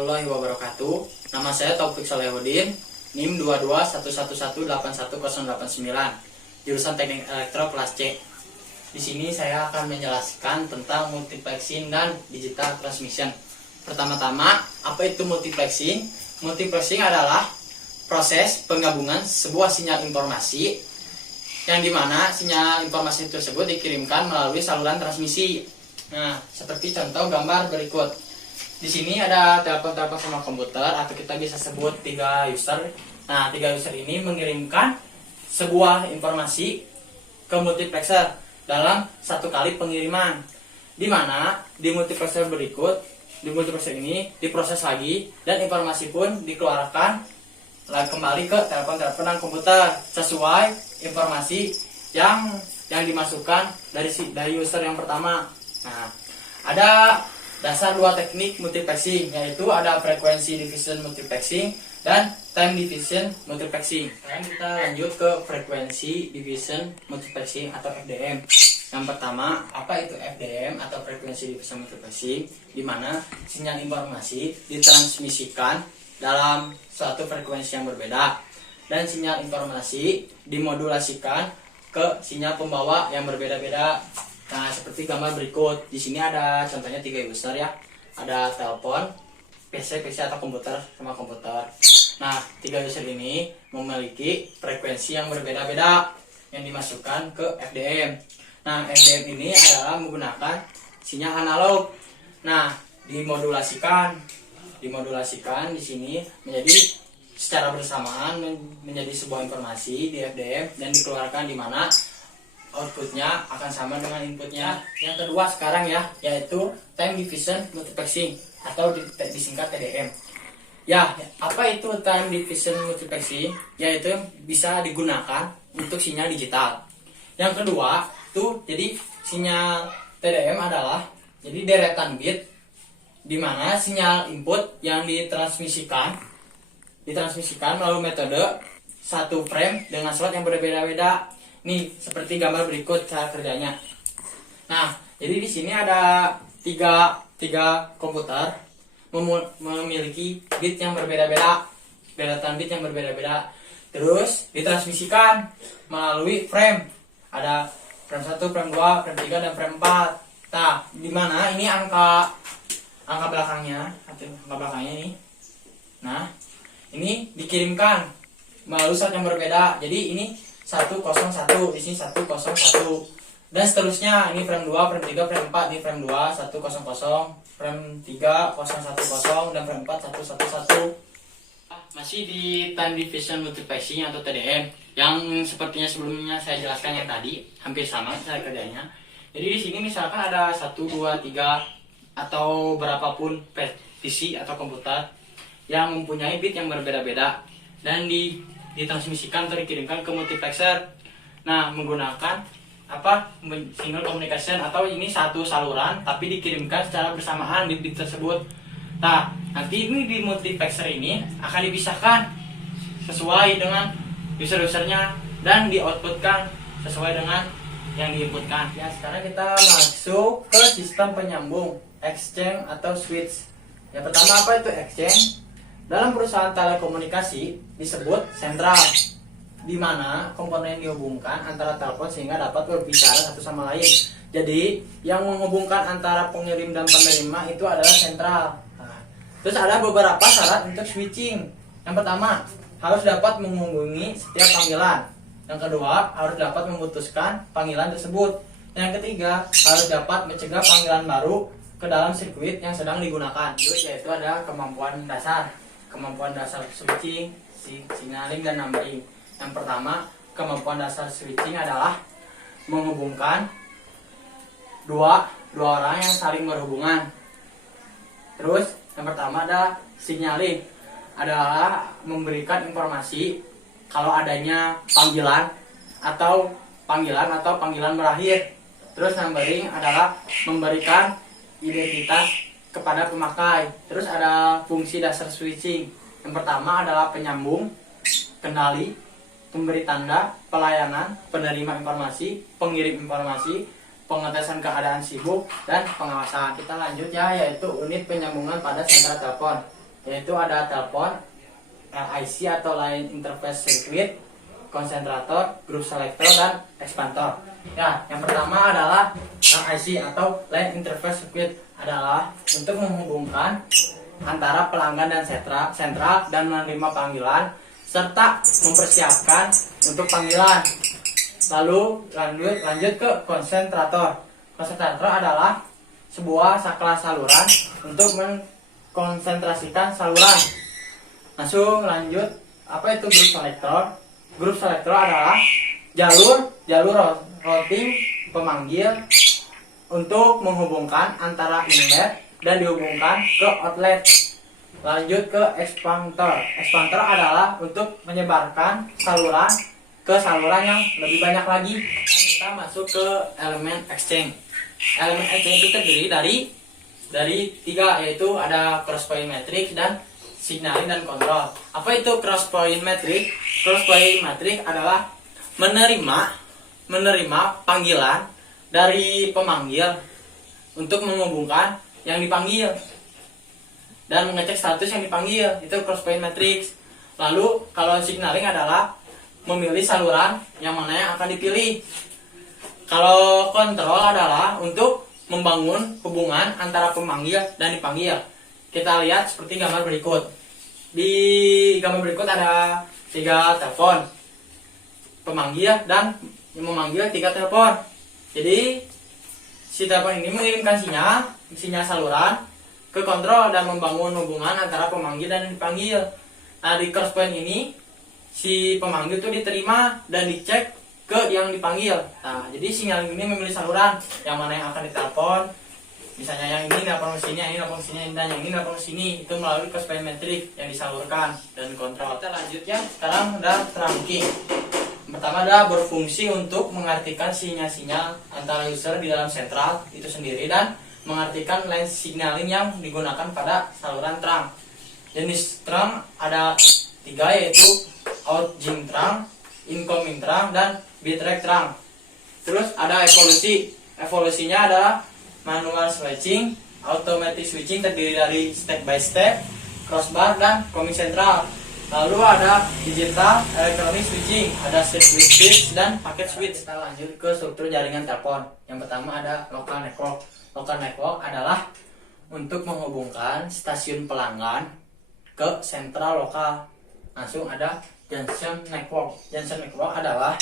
warahmatullahi wabarakatuh. Nama saya Taufik Solehudin, NIM 2211810889, jurusan Teknik Elektro kelas C. Di sini saya akan menjelaskan tentang multiplexing dan digital transmission. Pertama-tama, apa itu multiplexing? Multiplexing adalah proses penggabungan sebuah sinyal informasi yang dimana sinyal informasi tersebut dikirimkan melalui saluran transmisi. Nah, seperti contoh gambar berikut. Di sini ada telepon-telepon sama komputer, atau kita bisa sebut 3 user. Nah, 3 user ini mengirimkan sebuah informasi ke multiplexer dalam satu kali pengiriman. Di mana di multiplexer berikut, di multiplexer ini diproses lagi dan informasi pun dikeluarkan kembali ke telepon-telepon dan komputer sesuai informasi yang dimasukkan dari user yang pertama. Nah, ada dasar 2 teknik multiplexing, yaitu ada frekuensi division multiplexing dan time division multiplexing. Sekarang kita lanjut ke frekuensi division multiplexing atau FDM. Yang pertama, apa itu FDM atau frekuensi division multiplexing? Di mana sinyal informasi ditransmisikan dalam suatu frekuensi yang berbeda dan sinyal informasi dimodulasikan ke sinyal pembawa yang berbeda-beda. Nah, seperti gambar berikut. Di sini ada contohnya 3 user ya. Ada telepon, PC atau komputer sama komputer. Nah, 3 user ini memiliki frekuensi yang berbeda-beda yang dimasukkan ke FDM. Nah, FDM ini adalah menggunakan sinyal analog. Nah, dimodulasikan di sini menjadi secara bersamaan menjadi sebuah informasi di FDM dan dikeluarkan di mana outputnya akan sama dengan inputnya. Yang kedua sekarang ya, yaitu time division multiplexing atau disingkat TDM. Ya, apa itu time division multiplexing? Yaitu bisa digunakan untuk sinyal digital. Yang kedua itu jadi sinyal TDM adalah jadi deretan bit di mana sinyal input yang ditransmisikan melalui metode satu frame dengan slot yang berbeda-beda. Nih, seperti gambar berikut cara kerjanya. Nah, jadi di sini ada tiga komputer memiliki bit yang berbeda-beda, deretan bit yang berbeda-beda. Terus ditransmisikan melalui frame. Ada frame 1, frame 2, frame 3, dan frame 4. Nah, di mana ini angka belakangnya ini. Nah, ini dikirimkan melalui slot yang berbeda. Jadi ini 101, di sini 101, dan seterusnya. Ini frame 2, frame 3, frame 4. Ini frame 2, 100, frame 3, 010, dan frame 4, 111. Masih di time division multiplexing atau TDM, yang sepertinya sebelumnya saya jelaskan yang tadi, hampir sama cara kerjanya. Jadi di sini misalkan ada 1, 2, 3 atau berapapun PC atau komputer yang mempunyai bit yang berbeda-beda dan ditransmisikan atau dikirimkan ke multiplexer. Nah, menggunakan single communication, atau ini satu saluran tapi dikirimkan secara bersamaan di bit tersebut. Nah, nanti ini di multiplexer ini akan dipisahkan sesuai dengan user-usernya dan di-outputkan sesuai dengan yang diinputkan. Ya, sekarang kita masuk ke sistem penyambung, exchange atau switch. Yang pertama, apa itu exchange? Dalam perusahaan telekomunikasi disebut sentral, di mana komponen dihubungkan antara telepon sehingga dapat berbicara satu sama lain. Jadi yang menghubungkan antara pengirim dan penerima itu adalah sentral. Nah, terus ada beberapa syarat untuk switching. Yang pertama, harus dapat menghubungi setiap panggilan. Yang kedua, harus dapat memutuskan panggilan tersebut. Yang ketiga, harus dapat mencegah panggilan baru ke dalam sirkuit yang sedang digunakan. Yaitu ada kemampuan dasar switching, signaling, dan numbering. Yang pertama, kemampuan dasar switching adalah menghubungkan dua orang yang saling berhubungan. Terus yang pertama ada signaling, adalah memberikan informasi kalau adanya panggilan atau panggilan berakhir. Terus numbering adalah memberikan identitas kepada pemakai. Terus ada fungsi dasar switching. Yang pertama adalah penyambung, kendali, pemberi tanda, pelayanan, penerima informasi, pengirim informasi, pengetesan keadaan sibuk, dan pengawasan. Kita lanjut ya, yaitu unit penyambungan pada sentral telepon. yaitu ada telepon, LIC atau Line Interface Circuit, konsentrator, grup selektor, dan ekspansor. Ya, yang pertama adalah LIC atau Line Interface Circuit adalah untuk menghubungkan antara pelanggan dan sentral dan menerima panggilan serta mempersiapkan untuk panggilan. Lalu lanjut ke konsentrator. Konsentrator adalah sebuah kelas saluran untuk mengkonsentrasikan saluran. Langsung lanjut, apa itu grup selektor? Grup selektor adalah jalur routing pemanggil untuk menghubungkan antara inlet dan dihubungkan ke outlet. Lanjut ke ekspansor. Ekspansor adalah untuk menyebarkan saluran ke saluran yang lebih banyak lagi. Kita masuk ke elemen exchange. Elemen exchange itu terdiri dari tiga, yaitu ada cross point matrix dan signaling dan kontrol. Apa itu cross point matrix? Cross point matrix adalah menerima panggilan dari pemanggil untuk menghubungkan yang dipanggil dan mengecek status yang dipanggil. Itu cross point matrix. Lalu kalau signaling adalah memilih saluran yang mana yang akan dipilih. Kalau kontrol adalah untuk membangun hubungan antara pemanggil dan dipanggil. Kita lihat seperti gambar berikut. Di gambar berikut ada 3 telepon pemanggil dan yang memanggil 3 telepon. Jadi si telepon ini mengirimkan sinyal saluran ke kontrol dan membangun hubungan antara pemanggil dan dipanggil. Nah, di cross point ini si pemanggil itu diterima dan dicek ke yang dipanggil. Nah, jadi sinyal ini memilih saluran yang mana yang akan ditelepon. Misalnya yang ini nelpon ke sini, yang ini nelpon ke sini, dan yang ini nelpon ke sini. Itu melalui cross point matrix yang disalurkan dan kontrol. Kita lanjut ya. Sekarang ada trunking. Pertama adalah berfungsi untuk mengartikan sinyal-sinyal antara user di dalam sentral itu sendiri dan mengartikan line signaling yang digunakan pada saluran trunk. Jenis trunk ada 3, yaitu outgoing trunk, incoming trunk, dan bitrate trunk. Terus ada evolusi. Evolusinya adalah manual switching, automatic switching terdiri dari step by step, crossbar, dan coming central. Lalu ada digital electronic switching, ada circuit switch dan packet switch. Kita lanjut ke struktur jaringan telepon. Yang pertama ada local network. Local network adalah untuk menghubungkan stasiun pelanggan ke sentral lokal. Langsung ada junction network. Junction network adalah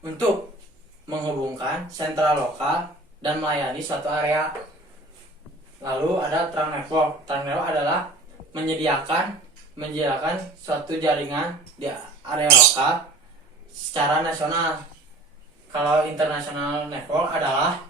untuk menghubungkan sentral lokal dan melayani suatu area. Lalu ada trunk network. Trunk network adalah menyediakan suatu jaringan di area lokal secara nasional. Kalau international network adalah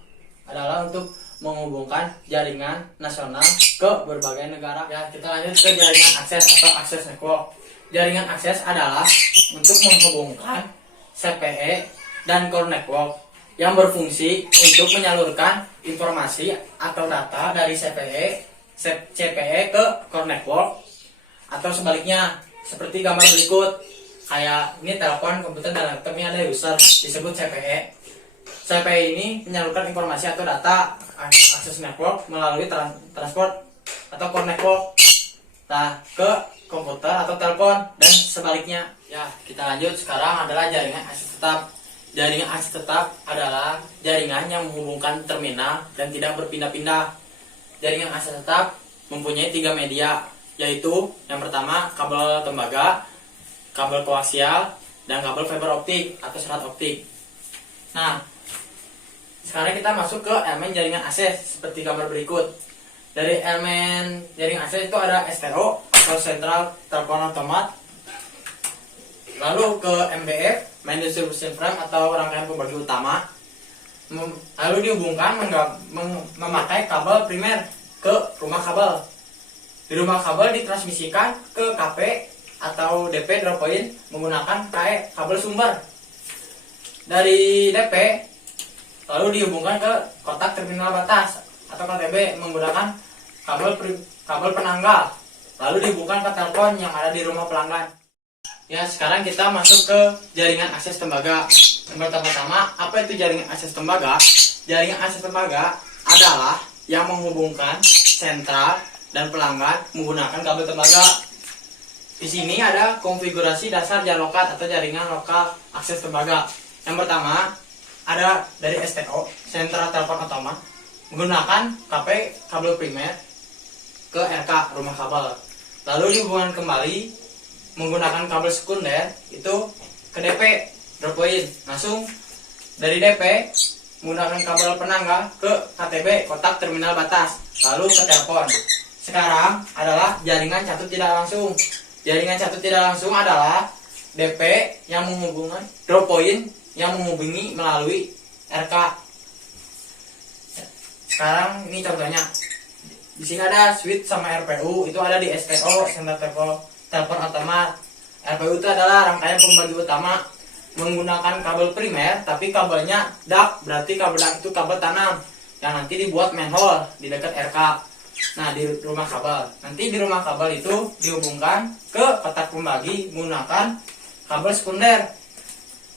untuk menghubungkan jaringan nasional ke berbagai negara. Ya, kita lanjut ke jaringan akses atau access network. Jaringan akses adalah untuk menghubungkan CPE dan core network yang berfungsi untuk menyalurkan informasi atau data dari CPE ke core network atau sebaliknya, seperti gambar berikut. Kayak ini telepon, komputer, dan laptop, ini ada user disebut CPE. CPE ini menyalurkan informasi atau data akses network melalui transport atau core network ke komputer atau telepon dan sebaliknya. Ya, kita lanjut. Sekarang adalah jaringan akses tetap. Jaringan akses tetap adalah jaringan yang menghubungkan terminal dan tidak berpindah-pindah. Jaringan akses tetap mempunyai 3 media, yaitu yang pertama kabel tembaga, kabel koaksial, dan kabel fiber optik atau serat optik. Nah, sekarang kita masuk ke elemen jaringan akses seperti gambar berikut. Dari elemen jaringan akses itu ada STO atau Central Telepon Automat. Lalu ke MDF, Main Distribution Frame atau rangkaian pembagi utama. Lalu dihubungkan memakai kabel primer ke rumah kabel. Di rumah kabel ditransmisikan ke KP atau DP drop point menggunakan KE kabel sumber. Dari DP lalu dihubungkan ke kotak terminal batas atau KTB menggunakan kabel penanggal. Lalu dihubungkan ke telepon yang ada di rumah pelanggan. Ya, sekarang kita masuk ke jaringan akses tembaga. Yang pertama, apa itu jaringan akses tembaga? Jaringan akses tembaga adalah yang menghubungkan sentral dan pelanggan menggunakan kabel tembaga. Di sini ada konfigurasi dasar JALOCAT atau jaringan lokal akses tembaga. Yang pertama ada dari STO, Sentra Telepon Otomat, menggunakan kabel primer ke RK rumah kabel. Lalu dihubungkan kembali menggunakan kabel sekunder itu ke DP drop point. Langsung dari DP menggunakan kabel penanggal ke KTB kotak terminal batas, lalu ke telepon. Sekarang adalah jaringan catut tidak langsung. Jaringan catut tidak langsung adalah DP yang menghubungkan drop point yang menghubungi melalui RK. Sekarang ini contohnya. Di sini ada switch sama RPU, itu ada di STO, Sentra Telepon Otomat. RPU itu adalah rangkaian pembagi utama menggunakan kabel primer, tapi kabelnya DAC, berarti kabel DAC itu kabel tanam yang nanti dibuat manhole di dekat RK. Nah, di rumah kabel. Nanti di rumah kabel itu dihubungkan ke kotak pembagi menggunakan kabel sekunder.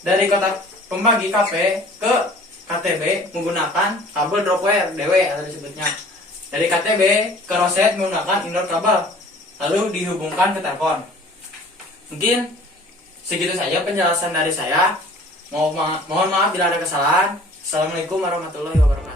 Dari kotak pembagi KP ke KTB menggunakan kabel dropwire DW atau disebutnya. Dari KTB ke roset menggunakan indoor kabel. Lalu dihubungkan ke telepon. Mungkin segitu saja penjelasan dari saya. Mohon maaf bila ada kesalahan. Assalamualaikum warahmatullahi wabarakatuh.